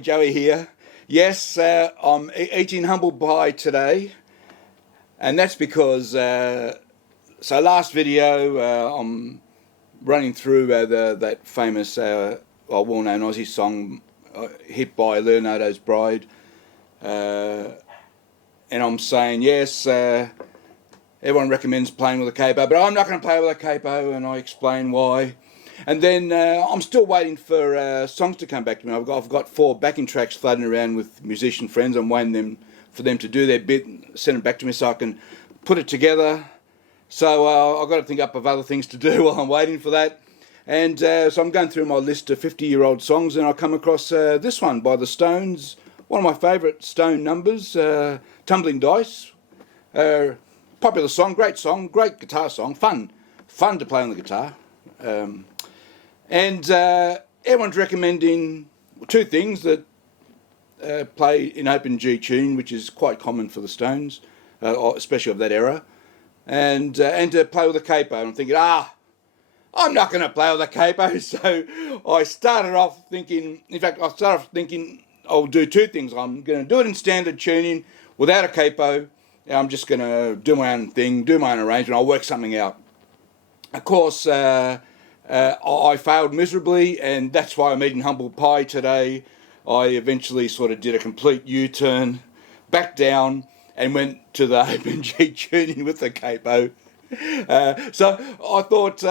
Joey here. Yes, I'm eating humble pie today, and that's because so last video I'm running through that famous well-known Aussie song hit by Leonardo's Bride, and I'm saying yes, everyone recommends playing with a capo, but I'm not going to play with a capo, and I explain why. And then I'm still waiting for songs to come back to me. I've got 4 backing tracks floating around with musician friends. I'm waiting for them to do their bit, send it back to me so I can put it together. So I've got to think up of other things to do while I'm waiting for that. And so I'm going through my list of 50-year-old songs, and I come across this one by the Stones, one of my favourite Stone numbers, Tumbling Dice. Popular song, great guitar song, fun to play on the guitar. And everyone's recommending 2 things: that play in open G tune, which is quite common for the Stones, especially of that era, and to play with a capo. I'm thinking, I'm not going to play with a capo. So I started off thinking, I'll do 2 things. I'm going to do it in standard tuning without a capo. I'm just going to do my own thing, do my own arrangement. I'll work something out. Of course, I failed miserably, and that's why I'm eating humble pie today. I eventually sort of did a complete U-turn, back down, and went to the open G tuning with the capo. So I thought,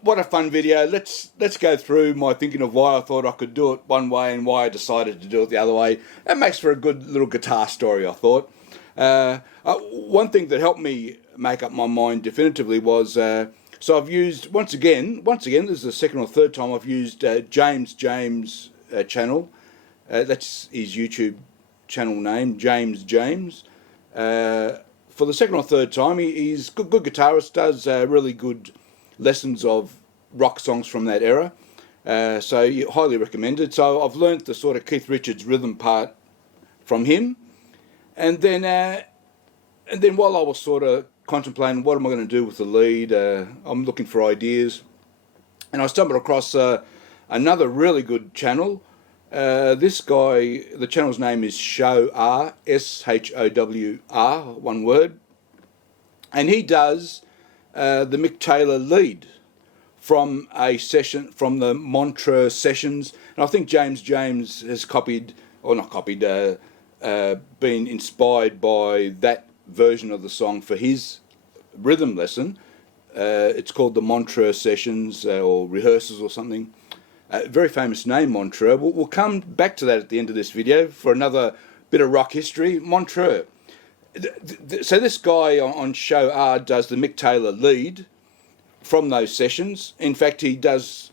what a fun video. Let's go through my thinking of why I thought I could do it one way and why I decided to do it the other way. That makes for a good little guitar story, I thought. One thing that helped me make up my mind definitively was, so I've used, once again, this is the 2nd or 3rd time I've used James' channel. That's his YouTube channel name, James. For the 2nd or 3rd time, he's good guitarist, does really good lessons of rock songs from that era. So highly recommended. So I've learnt the sort of Keith Richards rhythm part from him. And then while I was sort of contemplating what am I going to do with the lead, I'm looking for ideas, and I stumbled across another really good channel. This guy, the channel's name is Showr, SHOWR, one word, and he does the Mick Taylor lead from a session, from the Montreux sessions, and I think James has copied, or not copied, been inspired by that version of the song for his rhythm lesson. It's called the Montreux Sessions or Rehearsals or something. Very famous name, Montreux. We'll come back to that at the end of this video for another bit of rock history. Montreux. So this guy on Show R does the Mick Taylor lead from those sessions. In fact, he does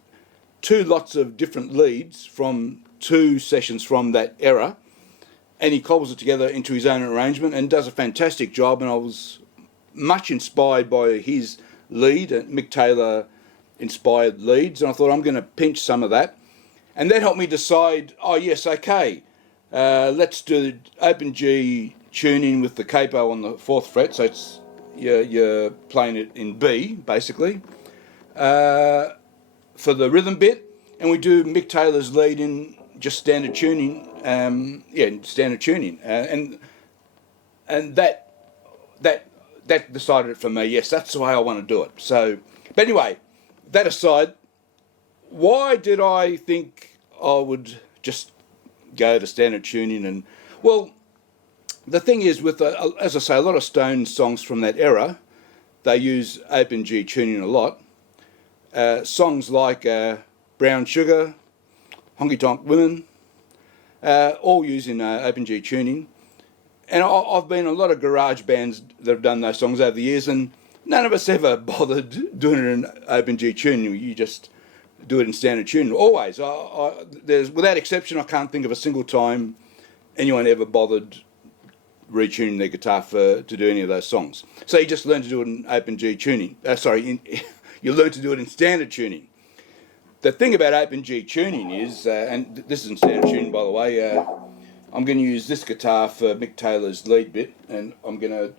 2 lots of different leads from 2 sessions from that era, and he cobbles it together into his own arrangement and does a fantastic job. And I was much inspired by his lead, Mick Taylor inspired leads, and I thought I'm going to pinch some of that, and that helped me decide, let's do open G tuning with the capo on the 4th fret, so it's you're playing it in B basically for the rhythm bit, and we do Mick Taylor's lead in just standard tuning, standard tuning, and that decided it for me. Yes, that's the way I want to do it. So, but anyway, that aside, why did I think I would just go to standard tuning? And well, the thing is, with as I say, a lot of Stone songs from that era, they use open G tuning a lot. Songs like Brown Sugar, Honky Tonk Women, all using open G tuning. And I've been in a lot of garage bands that have done those songs over the years, and none of us ever bothered doing it in open G tuning. You just do it in standard tuning. Always. There's, without exception, I can't think of a single time anyone ever bothered retuning their guitar to do any of those songs. So you just learn to do it in open G tuning. You learn to do it in standard tuning. The thing about open G tuning is, and this is in standard tuning by the way, I'm going to use this guitar for Mick Taylor's lead bit, and I'm going to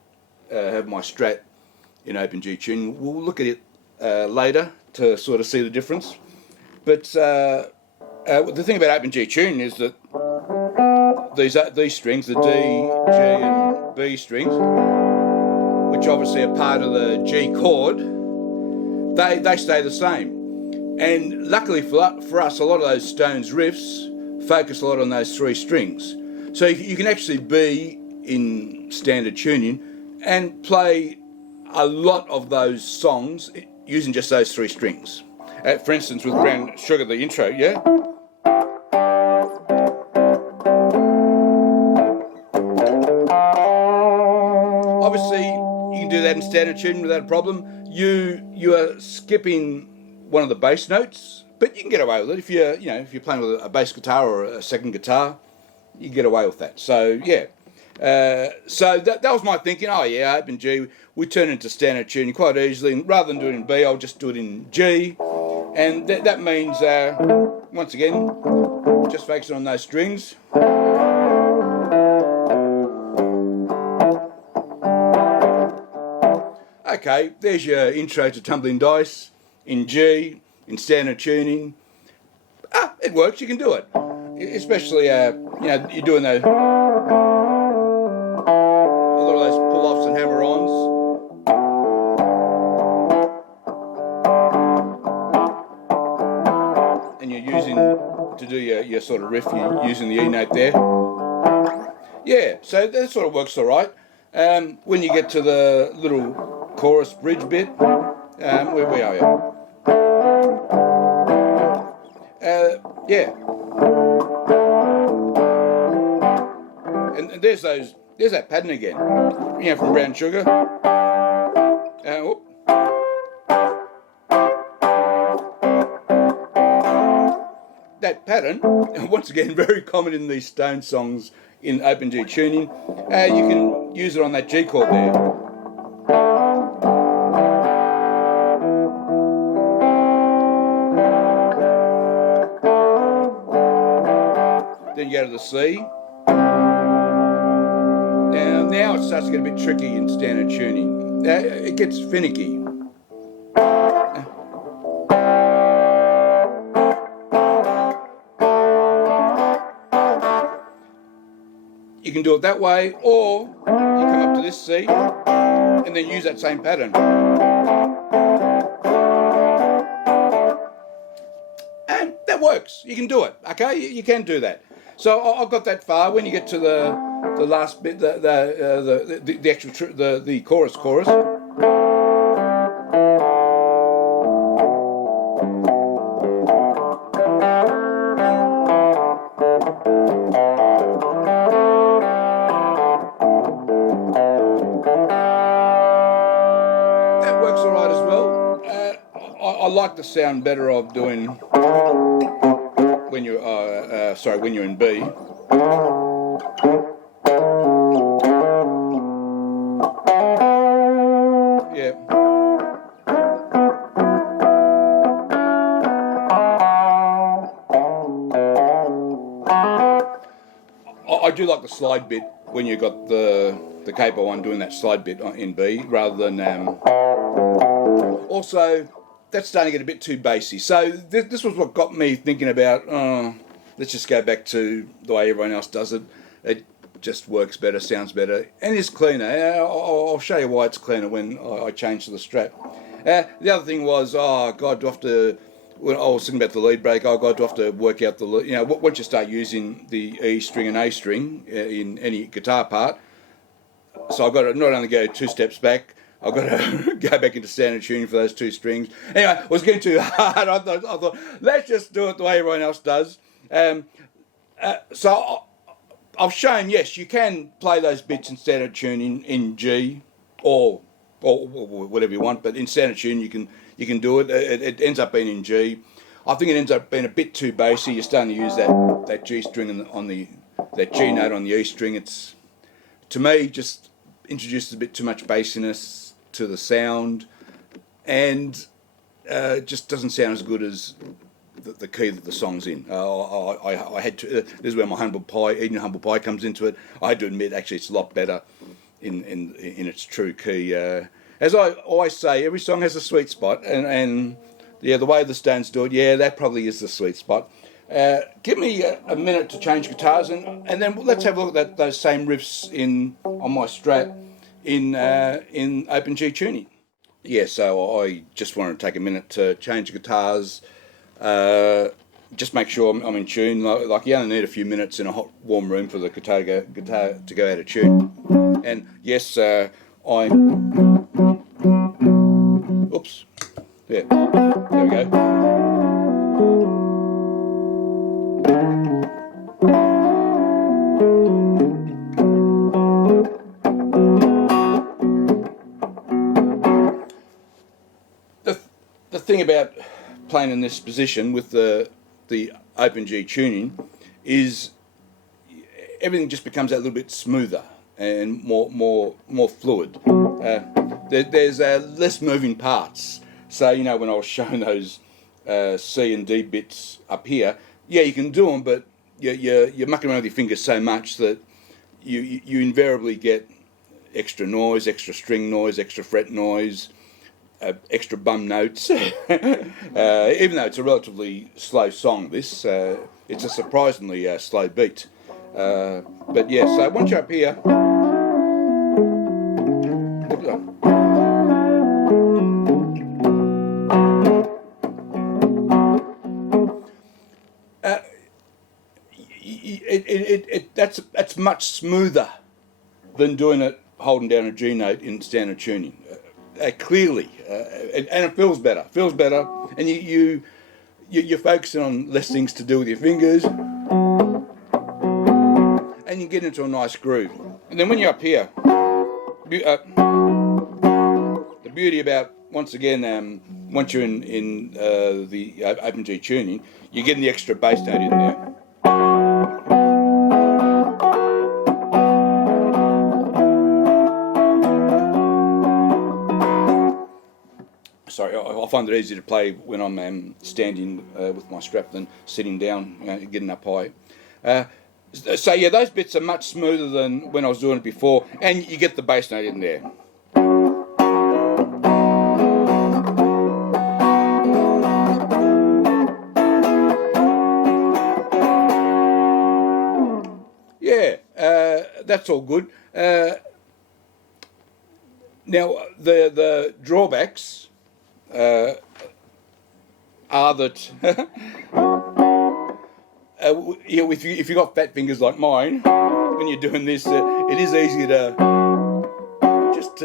have my Strat in open G tuning. We'll look at it later to sort of see the difference. But The thing about open G tuning is that these strings, the D, G, and B strings, which obviously are part of the G chord, they stay the same. And luckily for us, a lot of those Stones riffs focus a lot on those three strings. So you can actually be in standard tuning and play a lot of those songs using just those three strings. For instance, with Brown Sugar, the intro, yeah? Obviously, you can do that in standard tuning without a problem. You are skipping one of the bass notes, but you can get away with it if you're playing with a bass guitar or a second guitar, you get away with that. So yeah, so that was my thinking. Oh yeah, open G, we turn it into standard tuning quite easily, and rather than do it in B, I'll just do it in G, and that means once again, just focusing on those strings. Okay, there's your intro to Tumbling Dice in G, in standard tuning. It works, you can do it. Especially, you're doing a lot of those pull-offs and hammer-ons. And you're using, to do your sort of riff, you're using the E note there. Yeah, so that sort of works all right. When you get to the little chorus bridge bit, where are you? Yeah. And there's that pattern again. From Brown Sugar. That pattern, once again, very common in these Stone songs in open G tuning. You can use it on that G chord there. Then you go to the C. Now it starts to get a bit tricky in standard tuning. It gets finicky. You can do it that way, or you come up to this C and then use that same pattern. And that works. You can do it. Okay, you can do that. So I've got that far. When you get to the last bit, the actual the chorus. That works all right as well. I like the sound better of doing when you're when you're in B. Yeah. I do like the slide bit when you got the capo one doing that slide bit in B rather than also that's starting to get a bit too bassy. So this was what got me thinking about let's just go back to the way everyone else does it. It just works better, sounds better, and is cleaner. I'll show you why it's cleaner when I change to the Strat. The other thing was, oh God, do I have to, when I was thinking about the lead break, oh God, do I have to work out the, once you start using the E string and A string in any guitar part, so I've got to not only go 2 steps back, I've got to go back into standard tuning for those 2 strings. Anyway, it was getting too hard. I thought, let's just do it the way everyone else does. So I've shown, yes, you can play those bits in standard tuning in G or whatever you want, but in standard tune you can do it. It ends up being in G. I think it ends up being a bit too bassy. You're starting to use that G string that G note on the E string. It's, to me, just introduces a bit too much bassiness to the sound, and just doesn't sound as good as the key that the song's in. I had to. This is where my eating humble pie comes into it. I had to admit, actually, it's a lot better in its true key. As I always say, every song has a sweet spot, and the way the Stones do it, yeah, that probably is the sweet spot. Give me a minute to change guitars, and then let's have a look at those same riffs on my Strat in open G tuning. Yeah, so I just wanted to take a minute to change guitars. Just make sure I'm in tune. Like you only need a few minutes in a hot, warm room for the guitar to go out of tune. And yes, I'm. Oops. Yeah. There we go. The thing about playing in this position with the open G tuning is everything just becomes a little bit smoother and more fluid. There's less moving parts. So when I was showing those C and D bits up here, yeah, you can do them, but you're mucking around with your fingers so much that you invariably get extra noise, extra string noise, extra fret noise. Extra bum notes, even though it's a relatively slow song. It's a surprisingly slow beat. But yeah, so once you're up here, that's much smoother than doing it holding down a G note in standard tuning. Clearly, and it feels better. And you're focusing on less things to do with your fingers, and you get into a nice groove. And then when you're up here, the beauty about once you're in the open G tuning, you're getting the extra bass note in there. Sorry, I find it easier to play when I'm standing with my Strat than sitting down, getting up high. So yeah, those bits are much smoother than when I was doing it before, and you get the bass note in there. Yeah, that's all good. Now the drawbacks are that if you've got fat fingers like mine, when you're doing this, it is easy to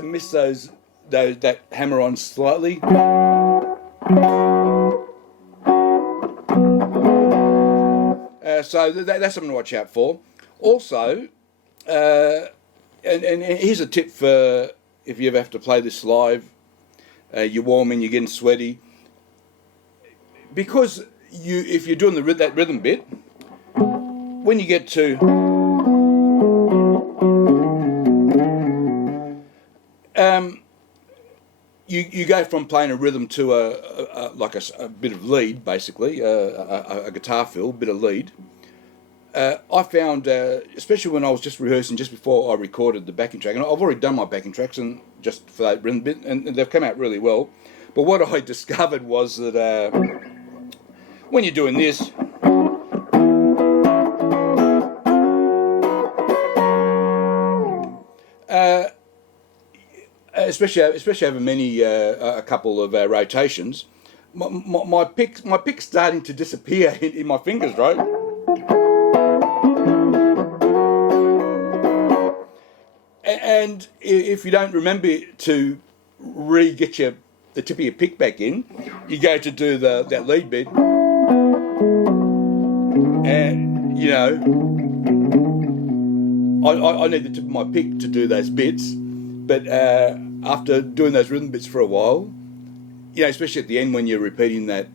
miss that hammer on slightly. So that's something to watch out for. Also, and here's a tip for if you ever have to play this live. You're warming, you're getting sweaty. Because if you're doing that rhythm bit, when you get to you go from playing a rhythm to a bit of lead, basically, a guitar fill, bit of lead. I found, especially when I was just rehearsing just before I recorded the backing track, and I've already done my backing tracks and just for that rhythm bit, and they've come out really well. But what I discovered was that when you're doing this, especially over a couple of rotations, my pick's starting to disappear in my fingers, right? And if you don't remember to get the tip of your pick back in, you go to do that lead bit, and I need the tip of my pick to do those bits. But after doing those rhythm bits for a while, especially at the end when you're repeating that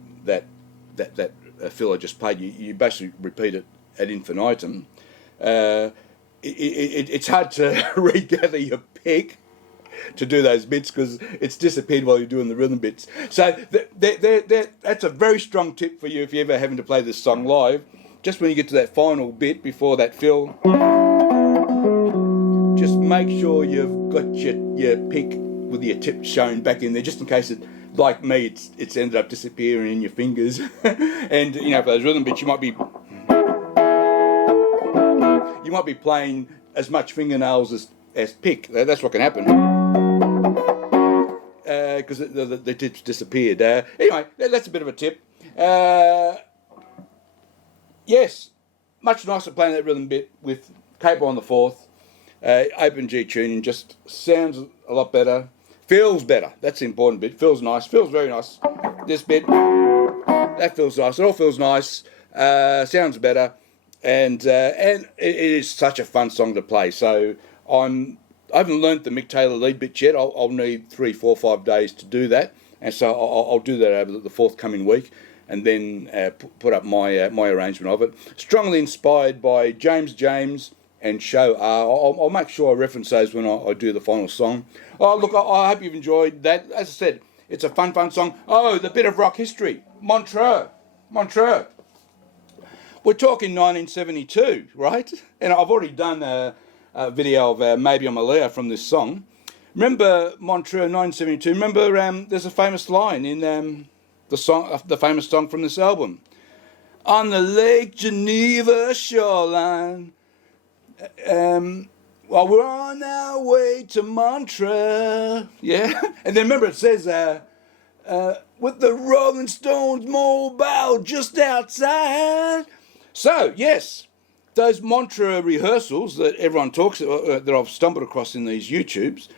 fill I just played, you basically repeat it ad infinitum. It's hard to regather your pick to do those bits because it's disappeared while you're doing the rhythm bits. So that's a very strong tip for you if you're ever having to play this song live. Just when you get to that final bit before that fill, just make sure you've got your pick with your tip shown back in there, just in case like me, it's ended up disappearing in your fingers. And you know, for those rhythm bits, you might be playing as much fingernails as pick. That's what can happen. Because the tips disappeared. Anyway, that's a bit of a tip. Yes, much nicer playing that rhythm bit with capo on the fourth. Open G tuning just sounds a lot better. Feels better. That's the important bit. Feels nice. Feels very nice. This bit, that feels nice. It all feels nice. Sounds better. And it is such a fun song to play. So I haven't learnt the Mick Taylor lead bit yet. I'll need 3, 4, 5 days to do that. And so I'll do that over the forthcoming week, and then put up my arrangement of it. Strongly inspired by James and Show R. I'll make sure I reference those when I do the final song. Oh, look, I hope you've enjoyed that. As I said, it's a fun song. Oh, the bit of rock history. Montreux. We're talking 1972, right? And I've already done a video of Maybe I'm a Leo from this song. Remember Montreux 1972? Remember there's a famous line in the famous song from this album. On the Lake Geneva shoreline, while we're on our way to Montreux. Yeah? And then remember it says, with the Rolling Stones mobile just outside. So, yes, those Montreux rehearsals that everyone talks about, that I've stumbled across in these YouTubes,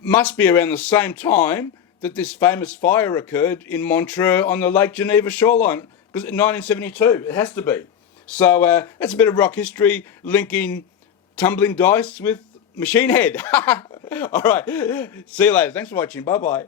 must be around the same time that this famous fire occurred in Montreux on the Lake Geneva shoreline. Because in 1972, it has to be. So that's a bit of rock history linking Tumbling Dice with Machine Head. All right. See you later. Thanks for watching. Bye-bye.